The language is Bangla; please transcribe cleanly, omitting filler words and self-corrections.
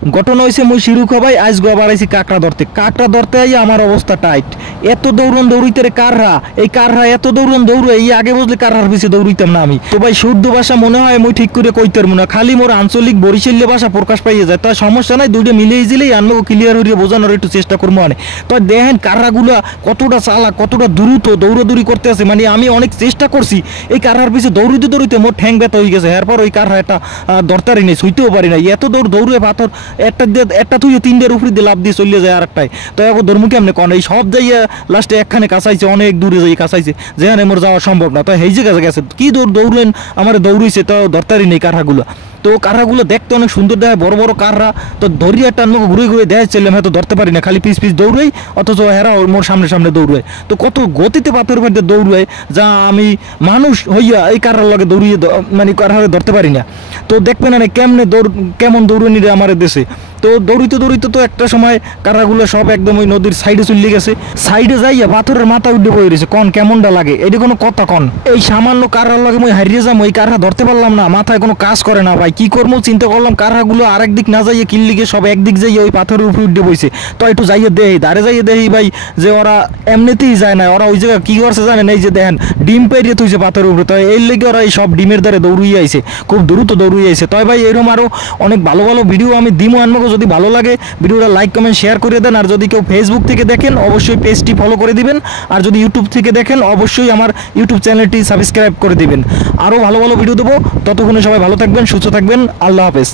ঘটনা হয়েছে মুই শিরুখা ভাই আজ গো আবার আইছি কাঁকড়া ধরতে আই আমার অবস্থা টাইট। এত দৌড়ইতে রে কাররা, এই কাররা এত দৌড়ে এই আগে বুঝলে কারহার পিছিয়ে দৌড়ইতাম না আমি। তো ভাই শুদ্ধ ভাষা মনে হয় মুই ঠিক করে কইতে পারবো না, খালি মোর আঞ্চলিক বরিশালীয় ভাষা প্রকাশ পাইয়ে যায়। তাই সমস্যা নাই, দুইটা মিলিয়ে দিলেই আনবো ক্লিয়ার হইয়া বোঝানোর একটু চেষ্টা করবো। মানে তো দেখেন কাররাগুলা কতটা চালাক, কতটা দ্রুত দৌড়াদৌড়ি করতে আছে। মানে আমি অনেক চেষ্টা করছি এই কারহার পিছিয়ে দৌড়িতে মোর ঠ্যাং ব্যথা হয়ে গেছে। এরপর ওই কারহা একটা দরতারই নেই, ছুঁইতেও পারি না। এত দৌড়ে পাথর একটা তুই তিনটের উপরে দিয়ে লাভ দিয়ে চলে যায় আরেকটাই। তো এখন ধর্মকে এমনি কন এই সব যাইয়া লাস্টে একখানে কাছাইছে, অনেক দূরে যাই কাছাইছে, যেখানে মোর যাওয়া সম্ভব না। তো এই জায়গা গেছে কি দৌড়লেন আমার দৌড়ইছে, তো দরতারই নেই কারহাগুলো। তো কারহাগুলো দেখতে অনেক সুন্দর দেখায়, বড় বড় কাররা। তো ধরিয়ে একটা ঘুরে দেখাচ্ছিলাম, হয়তো ধরতে পারি না, খালি পিস দৌড়াই, অথচ হেরা মোর সামনে দৌড়ায়। তো কত গতিতে পাথরের মধ্যে দৌড়ায় যা আমি মানুষ হইয়া এই কারহার লগে দৌড়িয়ে মানে কারহারে ধরতে পারি না। তো দেখবেন না কেমন দৌড়ানি রে আমার দেশে। তো দৌড়িতে তো একটা সময় কাররাগুলো সব একদম ওই নদীর সাইডে চলে গেছে। সাইডে যাইয়া পাথরের মাথা উঠে পড়ে রয়েছে। কন কেমনটা লাগে এটা কোনো কথা কন? এই সামান্য কারহার লাগে মই হারিয়ে যাম, ওই কারহা ধরতে পারলাম না, মাথায় কোনো কাজ করে না ভাই। কি করবো চিন্তা করলাম, কারহাগুলো আরেক দিক না যাইয়ে কিল্লিগে সব একদিক যাইয়ে ওই পাথরের উপরে উঠে বইছে। তো একটু যাইয়ে দেহি দাঁড়ে যাইয়ে দেহি ভাই যে ওরা এমনিতেই যায় না, ওরা ওই জায়গায় কি করছে জানেন, এই যে দেখেন ডিম পেরিয়ে তুইছে পাথরের উপরে। তো এই লেগে ওরা এই সব ডিমের দ্বারে দৌড়িয়ে আইছে, খুব দ্রুত দৌড়িয়ে আইছে। তাই ভাই এরকম আরও অনেক ভালো ভিডিও আমি দিমো আনবো। যদি ভালো লাগে ভিডিওটা লাইক কমেন্ট শেয়ার করে দেন। আর যদি কেউ ফেসবুক থেকে দেখেন অবশ্যই পেজটি ফলো করে দিবেন। আর যদি ইউটিউব থেকে দেখেন অবশ্যই আমার ইউটিউব চ্যানেলটি সাবস্ক্রাইব করে দিবেন। আরও ভালো ভিডিও দেবো। ততক্ষণে সবাই ভালো থাকবেন, সুস্থ থাকবেন। আল্লাহ হাফেজ।